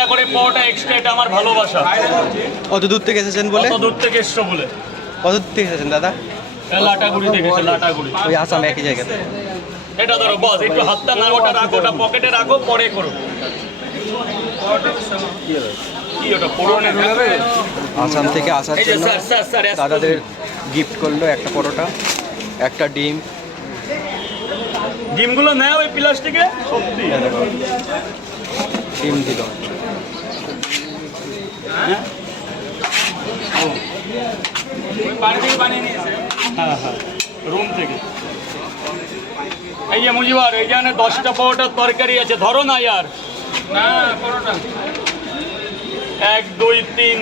একটা করে পরোটা এক্সট্রা, এটা আমার ভালোবাসা। কত দূর থেকে এসেছেন বলে? কত দূর থেকে এসছো বলে? কত দূর থেকে এসেছেন দাদা? লাটাগুড়ি থেকে এসে, লাটাগুড়ি। ওই আসাম একই জায়গাতে। এটা ধরো বস, একটু হাতটা না, ওটা রাখো, ওটা পকেটে রাখো, পরে করো। কি ওটা পুরোনো? আসাম থেকে আসার এই যে জন্য স্যার স্যার স্যার দাদাদের গিফট করলো একটা পরোটা, একটা ডিম। ডিমগুলো নেয় ওই প্লাস্টিকে, সত্যি ডিম দিল। হ্যাঁ হ্যাঁ, রুম থেকে। এই যে মুজিবার, এইখানে 10টা পরোটার তরকারি আছে, ধরো না ইয়ার। না পরোটা 1 2 3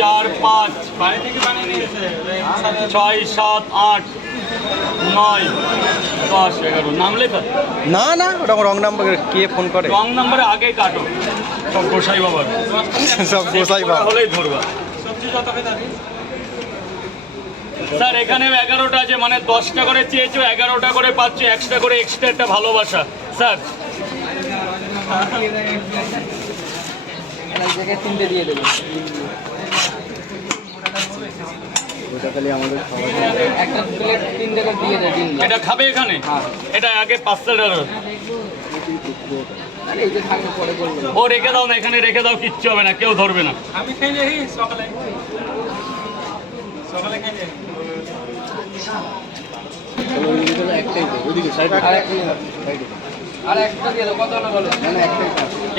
4 5 বাড়ি থেকে বানিয়ে নিয়েছে, 6 7 8 9 10 11। নাম লেখা? না না, ওটা রং নাম্বার। কে ফোন করে? রং নাম্বারে আগে কাটো, সব গোসাই বাবার। সব গোসাই বাবা হলেই ধরবা। সবজি যত খেতে স্যার, এখানে 11টা আছে, মানে 10টা করে চেয়েছো, 11টা করে পাচ্ছ, এক্সট্রা করে, এক্সট্রা একটা ভালোবাসা স্যার। তিনটে দিয়ে দেবো। এটা খাবে এখানে? এটা আগে পার্সেলটা ও রেখে দাও না, এখানে রেখে দাও, কিচ্ছু হবে না, কেউ ধরবে না। আমি খেয়ে যাই সকালে, সকালে খেয়ে যাই।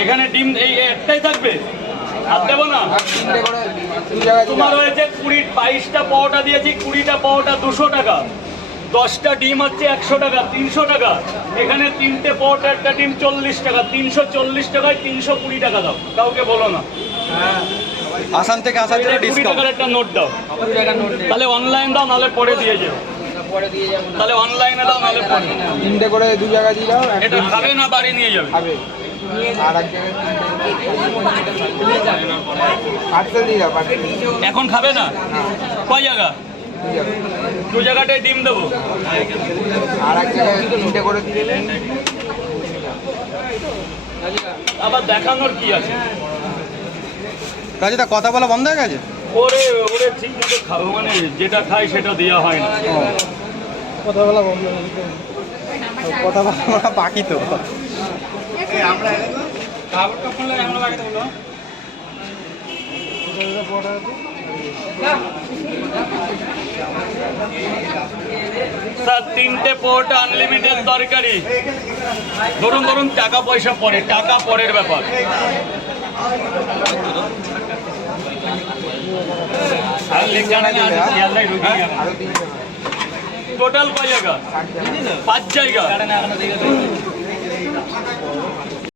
এখানে ডিম এই একটাই থাকবে, আর দেবো না। তোমার হয়েছে 22টা পরোটা দিয়েছি, 20টা পরোটা 200 টাকা, 10টা ডিম হচ্ছে 100 টাকা, 300 টাকা। এখানে 3টে পরোটা, একটা ডিম 40 টাকা, 340 টাকায় 320 টাকা দাও, কাউকে বলো না। আসাম থেকে আসার জন্য 20 টাকার একটা নোট দাও, তাহলে অনলাইন দাও, নাহলে পরে দিয়ে যাও। তাহলে অনলাইনে দাও, নাহলে পরে। 3টে করে 2 জায়গা দিয়ে দাও। এটা খাবে না বাড়ি নিয়ে যাবে? খাবে। আর এক জায়গায় এখন খাবে না? কয় জায়গা? 2 জায়গাটায় ডিম দেবো। আর এক জায়গায় 3টে করে দিয়ে দেবেন। আবার দেখানোর কি আছে? রাজুদা কথা বলা বন্ধ হয়ে গেছে? ওরে ওরে ঠিক মতো খাবো, মানে যেটা খাই সেটা দেওয়া হয় না। কথা বলা বন্ধ হয়ে গেছে, কথা বলা বাকি তো। স্যার 3টে পরোটা, আনলিমিটেড তরকারি। ধরুন ধরুন, টাকা পয়সা পরে, টাকা পরের ব্যাপার। টোটাল কয় জায়গা? 5 জায়গা।